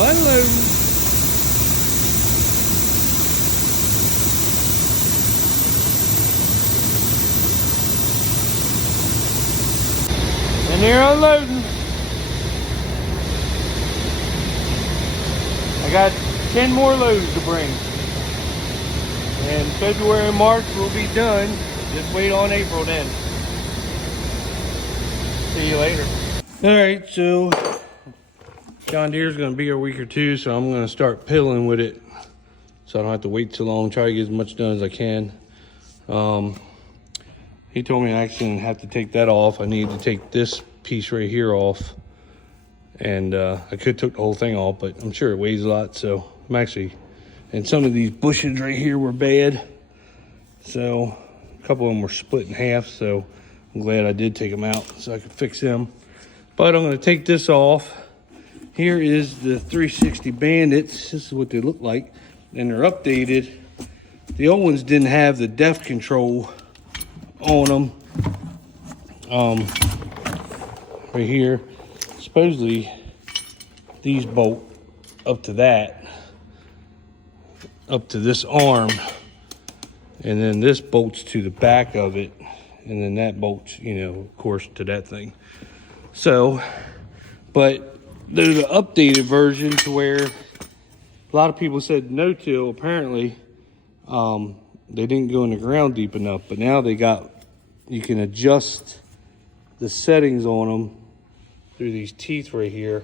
Unloading. And they're unloading. I got 10 more loads to bring. And February and March will be done. Just wait on April then. See you later. Alright, so John Deere's gonna be here a week or two, so I'm gonna start piddling with it. So I don't have to wait too long, try to get as much done as I can. He told me I actually have to take that off. I need to take this piece right here off. And I could have took the whole thing off, but I'm sure it weighs a lot, so I'm actually, and some of these bushes right here were bad. So a couple of them were split in half, so I'm glad I did take them out so I could fix them. But I'm gonna take this off. Here is the 360 Bandits. This is what they look like, and they're updated. The old ones didn't have the depth control on them. Right here, supposedly these bolt up to that, up to this arm, and then this bolts to the back of it, and then that bolts, you know, of course, to that thing. So, but there's an updated version to where a lot of people said no-till. Apparently, they didn't go in the ground deep enough, but now they got, you can adjust the settings on them through these teeth right here.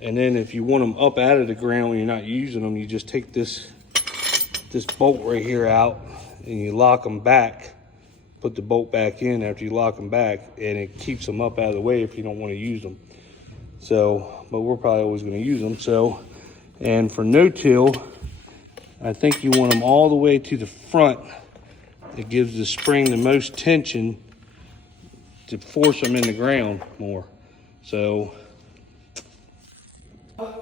And then if you want them up out of the ground when you're not using them, you just take this bolt right here out and you lock them back. Put the bolt back in after you lock them back, and it keeps them up out of the way if you don't want to use them. So, but we're probably always going to use them. So, and for no-till, I think you want them all the way to the front. It gives the spring the most tension to force them in the ground more. So, that's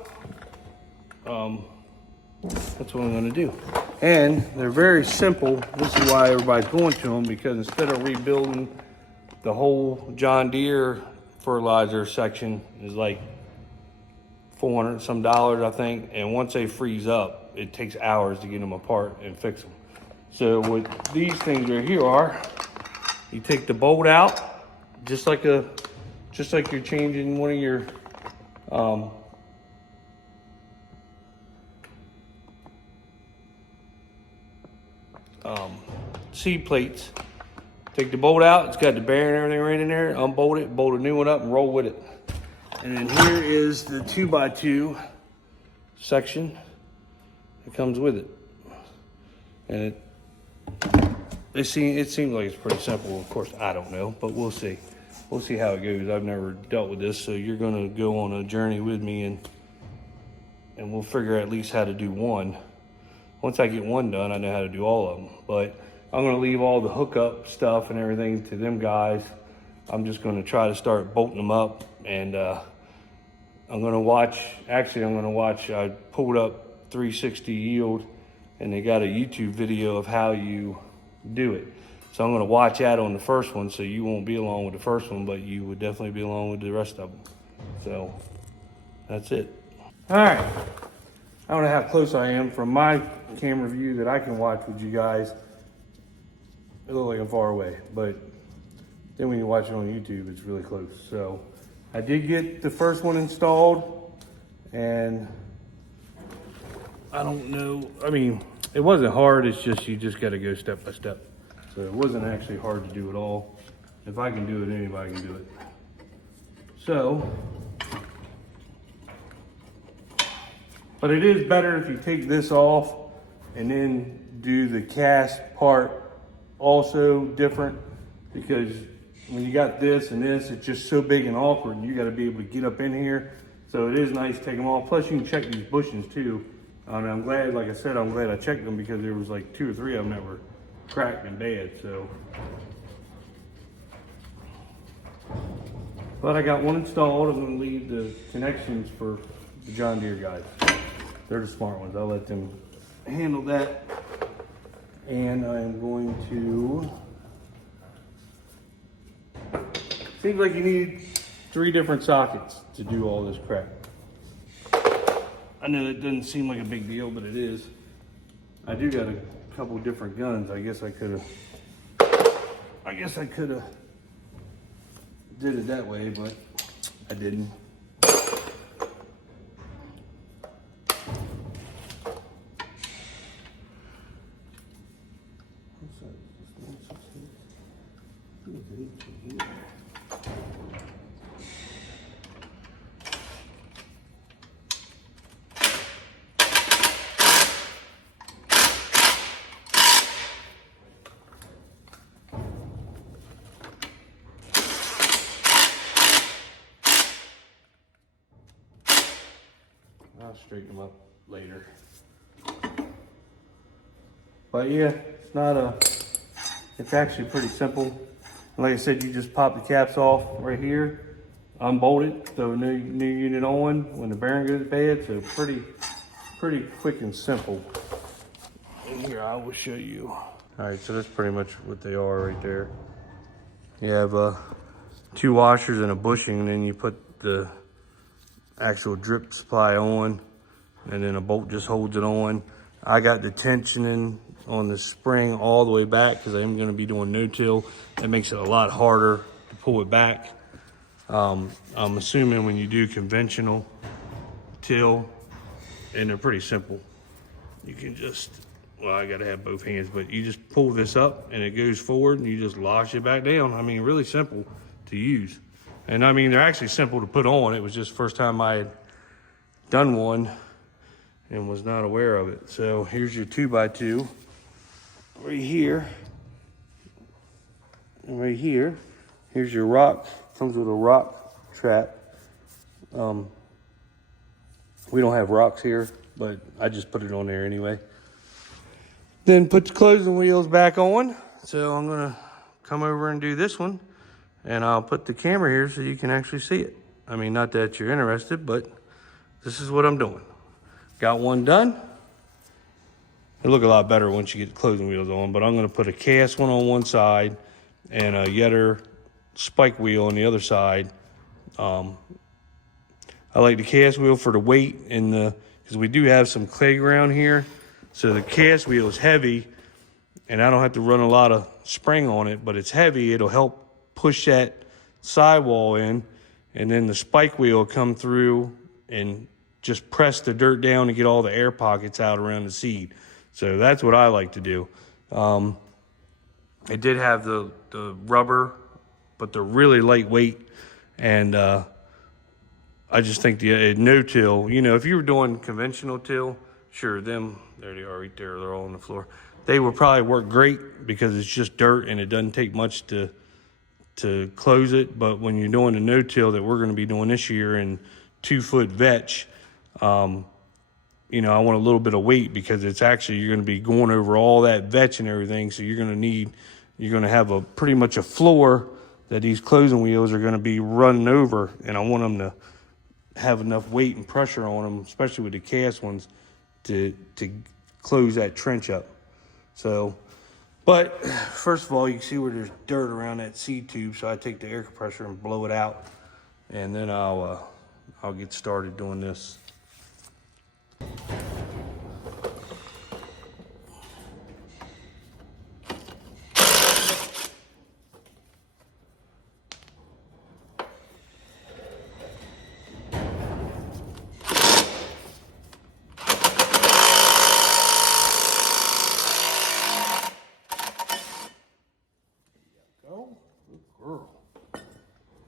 what I'm going to do. And they're very simple. This is why everybody's going to them, because instead of rebuilding the whole John Deere fertilizer section is like $400 some, I think. And once they freeze up, it takes hours to get them apart and fix them. So what these things right here are, you take the bolt out, just like you're changing one of your seed plates. Take the bolt out, it's got the bearing and everything right in there, unbolt it, bolt a new one up and roll with it. And then here is the 2x2 section that comes with it. And it seems like it's pretty simple. Of course, I don't know, but we'll see. We'll see how it goes. I've never dealt with this, so you're gonna go on a journey with me, and we'll figure at least how to do one. Once I get one done, I know how to do all of them. But I'm gonna leave all the hookup stuff and everything to them guys. I'm just gonna try to start bolting them up, and I'm gonna watch, I pulled up 360 Yield, and they got a YouTube video of how you do it. So I'm gonna watch that on the first one, so you won't be along with the first one, but you would definitely be along with the rest of them. So that's it. All right, I don't know how close I am from my camera view that I can watch with you guys. It looks like I'm far away, but then when you watch it on YouTube, it's really close. So I did get the first one installed, and I don't know, I mean, it wasn't hard, it's just, you just gotta go step by step. So it wasn't actually hard to do at all. If I can do it, anybody can do it. So, but it is better if you take this off and then do the cast part also different, because when you got this and this, it's just so big and awkward, and you got to be able to get up in here. So it is nice to take them off. Plus you can check these bushings too. And I'm glad, like I said, I'm glad I checked them, because there was like 2 or 3 of them that were cracked and bad. So, but I got one installed. I'm going to leave the connections for the John Deere guys. They're the smart ones. I'll let them handle that. And I'm going to, seems like you need 3 different sockets to do all this crap. I know that doesn't seem like a big deal, but it is. I do got a couple different guns. I guess I could have did it that way, but I didn't. I'll straighten them up later. But yeah, it's actually pretty simple. Like I said, you just pop the caps off right here, unbolt it, throw a new unit on when the bearing goes bad. So pretty quick and simple. And here, I will show you. All right, so that's pretty much what they are right there. You have 2 washers and a bushing, and then you put the actual drip supply on, and then a bolt just holds it on. I got the tensioning on the spring all the way back because I am going to be doing no-till. That makes it a lot harder to pull it back. I'm assuming when you do conventional till, and they're pretty simple, you can just, well, I got to have both hands, but you just pull this up and it goes forward and you just lock it back down. I mean, really simple to use. And I mean, they're actually simple to put on. It was just the first time I had done one and was not aware of it. So here's your 2x2 right here. And right here, here's your rock. Comes with a rock trap. We don't have rocks here, but I just put it on there anyway. Then put the closing wheels back on. So I'm gonna come over and do this one, and I'll put the camera here so you can actually see it. I mean, not that you're interested, but this is what I'm doing. Got one done. It'll look a lot better once you get the closing wheels on, but I'm gonna put a cast one on one side and a Yetter spike wheel on the other side. I like the cast wheel for the weight and because we do have some clay ground here. So the cast wheel is heavy and I don't have to run a lot of spring on it, but it's heavy. It'll help push that sidewall in, and then the spike wheel will come through and just press the dirt down and get all the air pockets out around the seed. So that's what I like to do. It did have the rubber, but they're really lightweight. And I just think the no-till, you know, if you were doing conventional till, sure, there they are right there. They're all on the floor. They would probably work great because it's just dirt and it doesn't take much to close it. But when you're doing the no-till that we're going to be doing this year in 2-foot vetch, you know, I want a little bit of weight because it's actually, you're going to be going over all that vetch and everything. So you're going to have a pretty much a floor that these closing wheels are going to be running over. And I want them to have enough weight and pressure on them, especially with the cast ones, to close that trench up. So, but first of all, you can see where there's dirt around that seed tube. So I take the air compressor and blow it out, and then I'll get started doing this.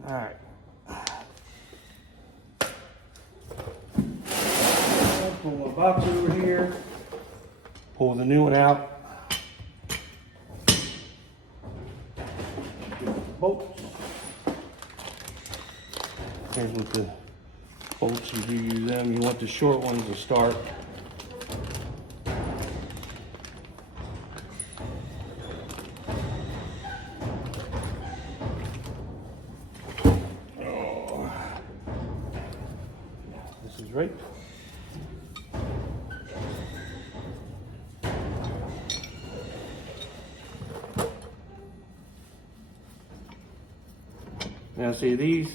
All right. Pull my box over here. Pull the new one out. Get the bolts. Here's what the bolts, you do use them. You want the short ones to start. Right. Now see, these,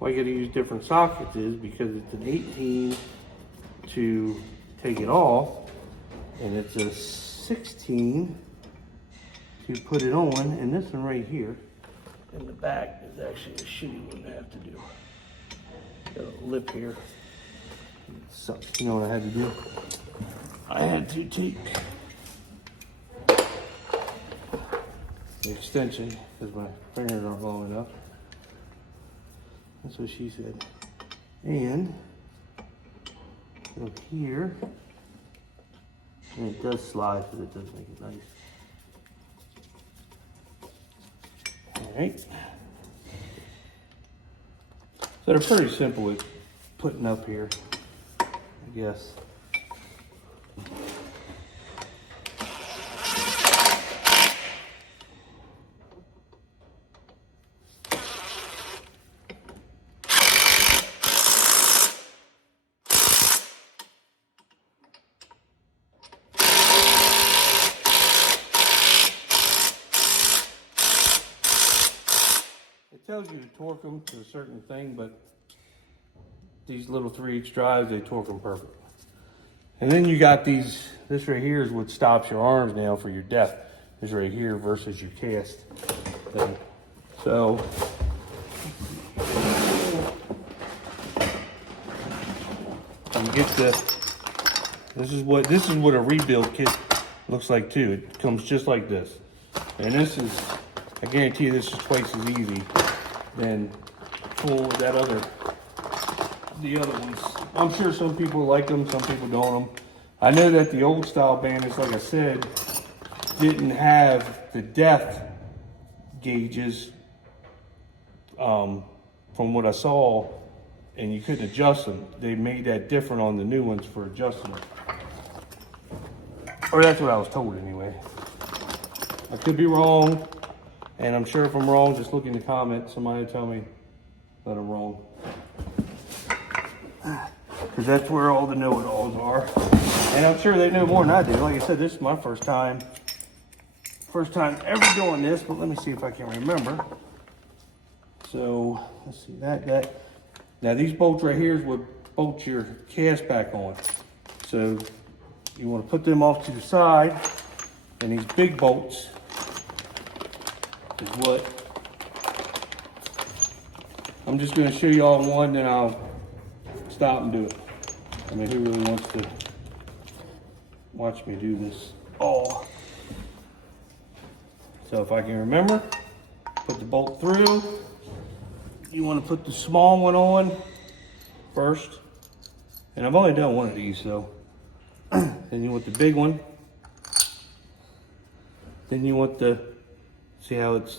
why you gotta use different sockets is because it's an 18 to take it off, and it's a 16 to put it on, and this one right here in the back is actually a shitty one to have to do. Got a lip here. It sucks. You know what I had to do? I had to take the extension because my fingers aren't long enough. That's what she said. And go here, and it does slide, but it does make it nice. All right. So they're pretty simple with putting up here, I guess. It tells you to torque them to a certain thing, but these little 3/8 drives, they torque them perfect. And then you got these, this right here is what stops your arms now for your depth, is right here versus your cast thing. So, you get this is what a rebuild kit looks like too. It comes just like this. And this is, I guarantee you this is twice as easy than full the other ones. I'm sure some people like them, some people don't. I know that the old style bandits, like I said, didn't have the depth gauges from what I saw, and you couldn't adjust them. They made that different on the new ones for adjusting them. Or that's what I was told anyway. I could be wrong, and I'm sure if I'm wrong, just look in the comments. Somebody tell me that I'm wrong. Because that's where all the know-it-alls are. And I'm sure they know more than I do. Like I said, this is my first time ever doing this, but let me see if I can remember. So, let's see, that. Now these bolts right here is what bolts your cast back on. So, you want to put them off to the side, and these big bolts is what, I'm just going to show you all one, then I'll stop and do it. I mean, who really wants to watch me do this all? So if I can remember, put the bolt through. You want to put the small one on first. And I've only done one of these, so. Then you want the big one. Then you want the, see how it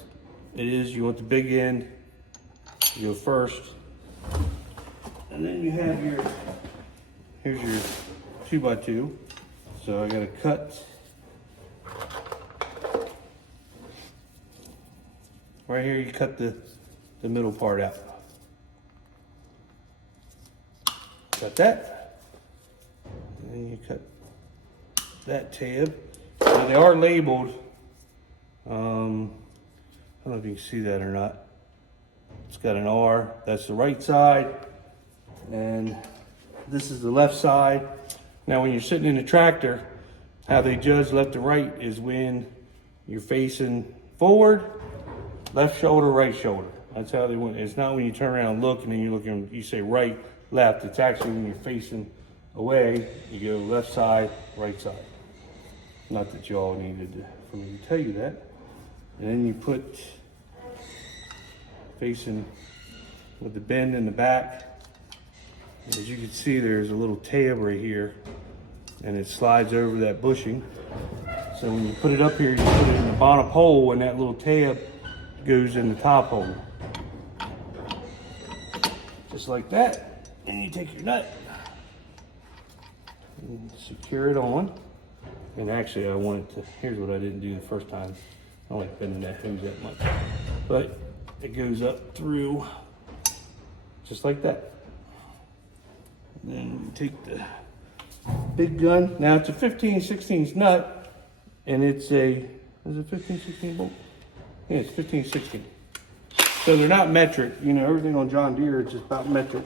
is, you want the big end. You go first. And then you have your, here's your 2x2. So I gotta cut right here. You cut the middle part out. Cut that. And then you cut that tab. Now they are labeled. I don't know if you can see that or not. It's got an R. That's the right side. And this is the left side. Now when you're sitting in the tractor, how they judge left to right is when you're facing forward, left shoulder, right shoulder. That's how they want it. It's not when you turn around and look and then you're looking, you say right, left. It's actually when you're facing away, you go left side, right side. Not that you all needed for me to tell you that. And then you put facing with the bend in the back. As you can see, there's a little tab right here, and it slides over that bushing. So when you put it up here, you put it in the bottom hole, and that little tab goes in the top hole. Just like that. And you take your nut and secure it on. And actually, I wanted to, here's what I didn't do the first time. I don't like bending that hose that much. But it goes up through just like that. And then you take the big gun. Now it's a 15/16 nut, and it's a, is it 15/16 bolt? Yeah, it's 15/16. So they're not metric. You know, everything on John Deere is just about metric,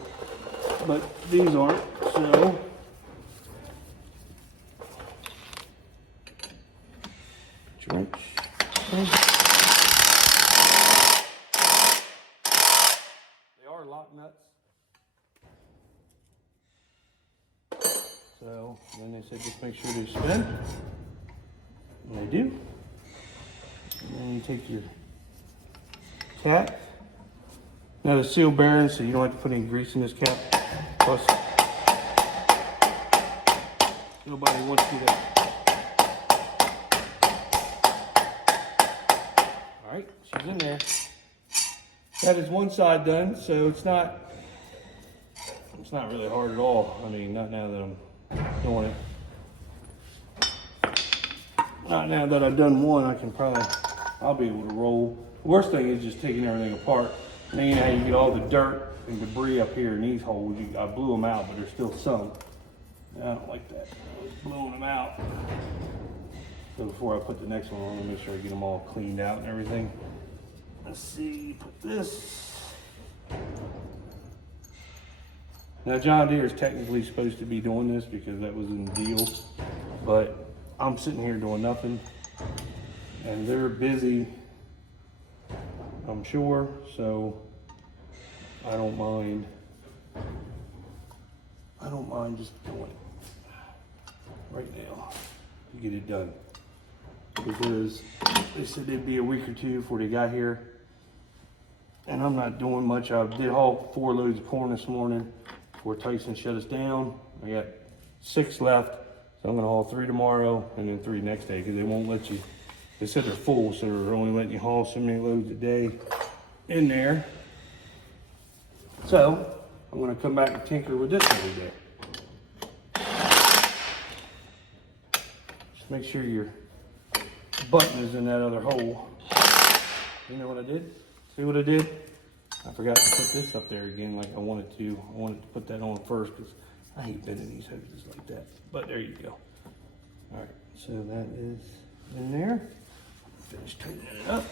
but these aren't. So wrench. They are lock nuts. So then they said just make sure they spin. And they do. And then you take your cap. Now the seal bearing, so you don't have to put any grease in this cap. Plus, nobody wants you to. All right, she's in there. That is one side done, so it's not really hard at all. I mean, not now that I'm doing it. Not now that I've done one, I'll be able to roll. The worst thing is just taking everything apart. And then you know how you get all the dirt and debris up here in these holes. I blew them out, but there's still some. I don't like that. I was blowing them out. So before I put the next one on, I'll make sure I get them all cleaned out and everything. Let's see, put this. Now John Deere is technically supposed to be doing this because that was in the deal, but I'm sitting here doing nothing and they're busy, I'm sure, so I don't mind just doing it right now to get it done, because they said it'd be a week or two before they got here, and I'm not doing much. I did haul 4 loads of corn this morning before Tyson shut us down. I got 6 left, so I'm gonna haul 3 tomorrow and then 3 next day, because they won't let you. They said they're full, so they're only letting you haul so many loads a day in there. So I'm gonna come back and tinker with this every day. Just make sure your button is in that other hole. You know what I did? See what I did? I forgot to put this up there again like I wanted to. I wanted to put that on first because I hate bending these hoses like that. But there you go. All right, so that is in there. Finish tightening it up.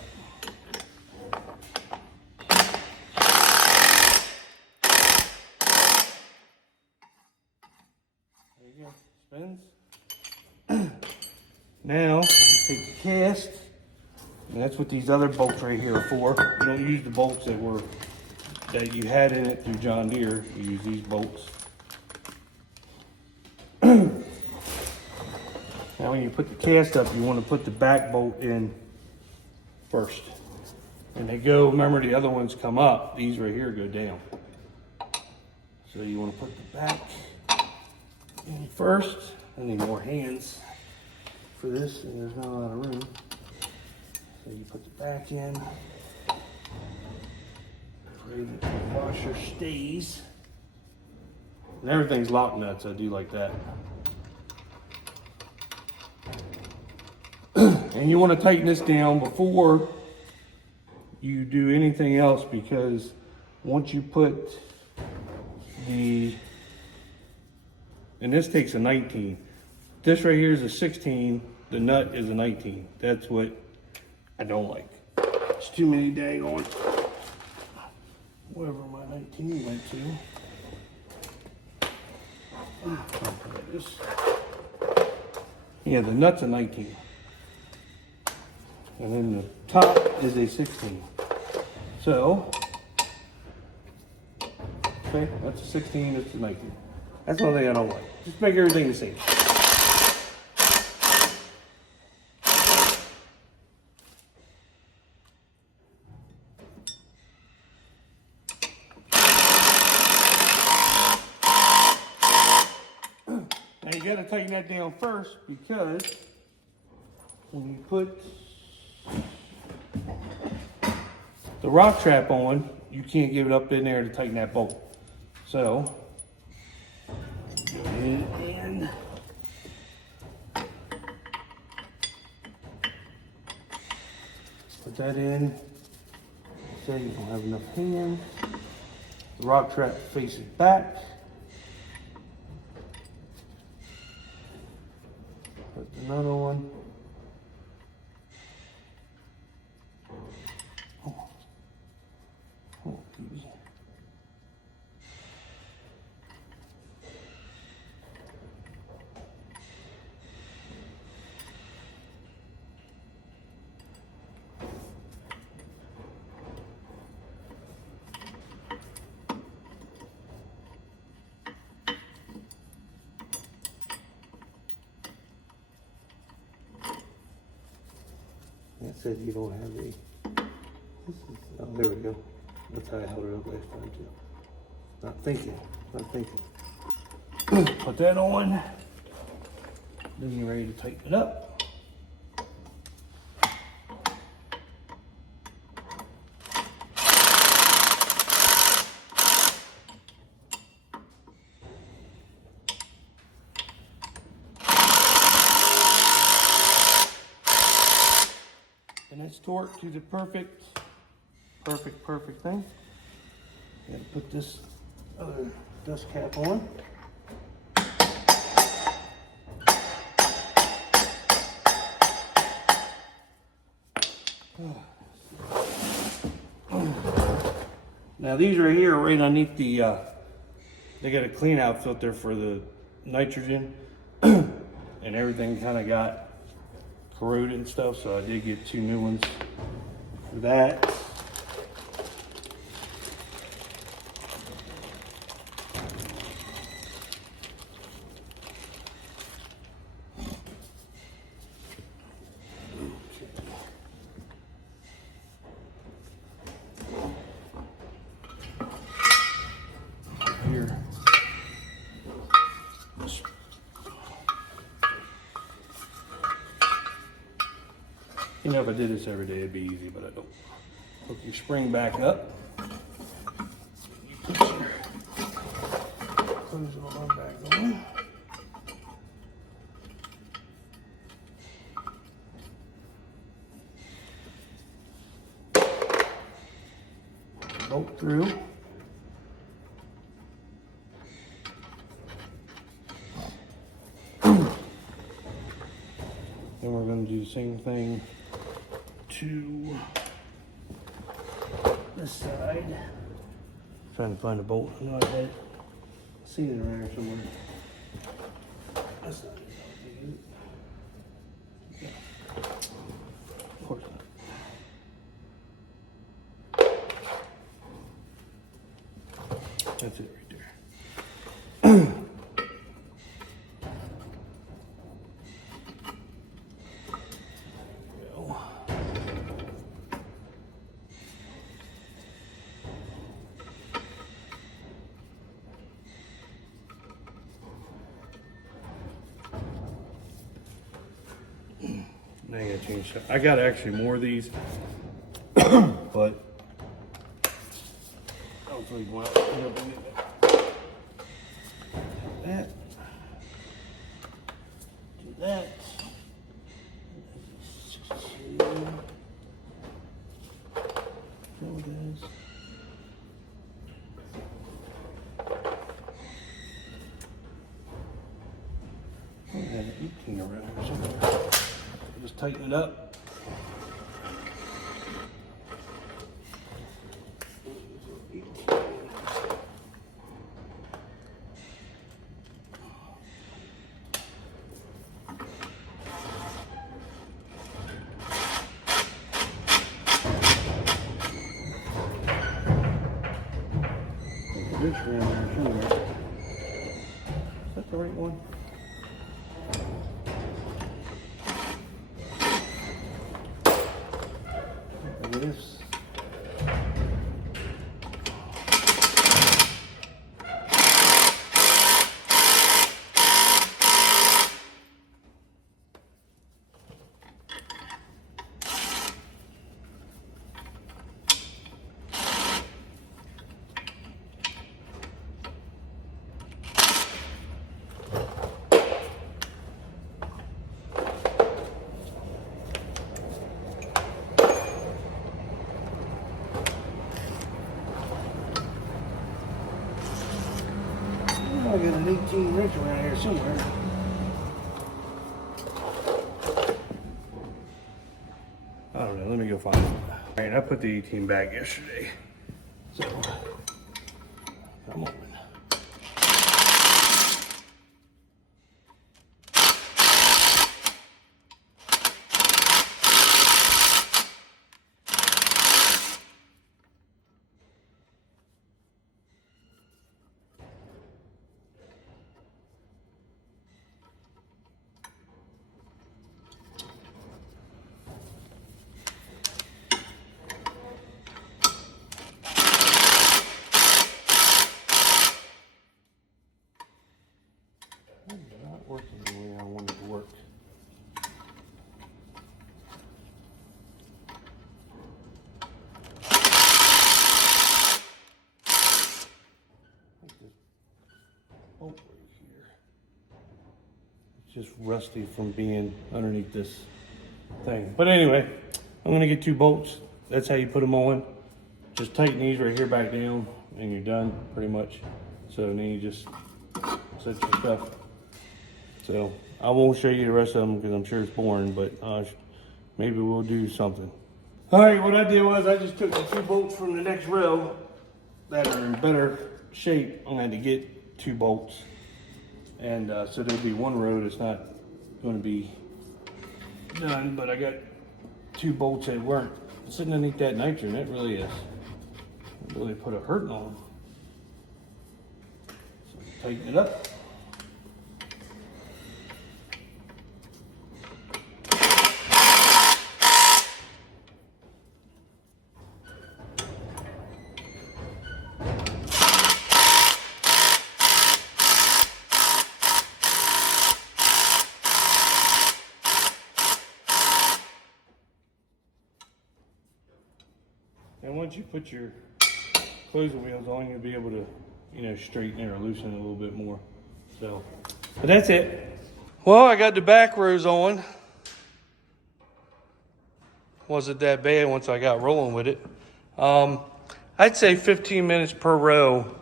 There you go, spins. Now, take the cast, and that's what these other bolts right here are for. You don't use the bolts that you had in it through John Deere. You use these bolts. Now when you put the cast up, you want to put the back bolt in first. And they go, remember the other ones come up, these right here go down. So you want to put the back in first. I need more hands for this, and there's not a lot of room. So you put the back in. Pray that the washer stays. And everything's lock nuts, I do like that. And you want to tighten this down before you do anything else, because once you put and this takes a 19. This right here is a 16, the nut is a 19. That's what I don't like. It's too many dang on wherever my 19 went to. Yeah, the nut's a 19. And then the top is a 16. So, okay, that's a 16, that's a 19. That's one thing I don't like. Just make everything the same. Now you gotta tighten that down first, because when you put the rock trap on, you can't give it up in there to tighten that bolt. So, go ahead and put that in. Say you don't have enough hands. The rock trap faces back. Put another one. Oh, baby. said you don't have the. Oh, there we go. That's how I held it up last time too. Not thinking. Put that on. Then you're ready to tighten it up. And it's torqued to the perfect thing. Gotta put this other dust cap on. Now these right here, right underneath the, they got a clean out filter for the nitrogen, and everything kind of got corroded and stuff, so I did get 2 new ones for that. Here. You know, if I did this every day, it'd be easy, but I don't. Hook your spring back up. You put your close it all back on. Bolt through. Then we're going to do the same thing to this side. Trying to find a bolt. I know I had seen it around here somewhere. That's not it. Of course not. That's it right there. Now I gotta change that. I got actually more of these, but hopefully go out and that. Do that. There it is. I had an 18 around here somewhere. Just tighten it up. This around there somewhere. Is that the right one? Look at this. I got an 18 wrench around here somewhere. I don't know, let me go find it. All right, I put the 18 back yesterday. So, come on. not working the way I want it to work. Oh, right here. It's just rusty from being underneath this thing. But anyway, I'm gonna get 2 bolts. That's how you put them on. Just tighten these right here back down and you're done pretty much. So then you just set your stuff. So I won't show you the rest of them because I'm sure it's boring, but maybe we'll do something. All right, what I did was I just took the 2 bolts from the next row that are in better shape. I'm going to get 2 bolts. And so there'll be 1 row that's not going to be done, but I got 2 bolts that weren't sitting underneath that nitrogen. It really is. It really put a hurting on them. So tighten it up. And once you put your closing wheels on, you'll be able to, you know, straighten it or loosen it a little bit more. So, but that's it. Well, I got the back rows on. Wasn't that bad once I got rolling with it. I'd say 15 minutes per row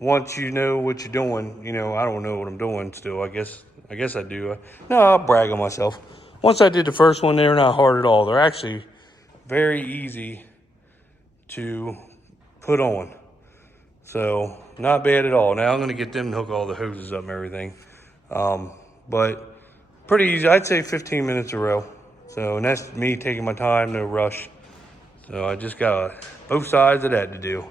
once you know what you're doing. You know, I don't know what I'm doing still. I guess I do. No, I'll brag on myself. Once I did the first one, they're not hard at all. They're actually very easy to put on. So not bad at all. Now I'm gonna get them to hook all the hoses up and everything. But pretty easy. I'd say 15 minutes a row. So, and that's me taking my time, no rush. So I just got both sides of that to do.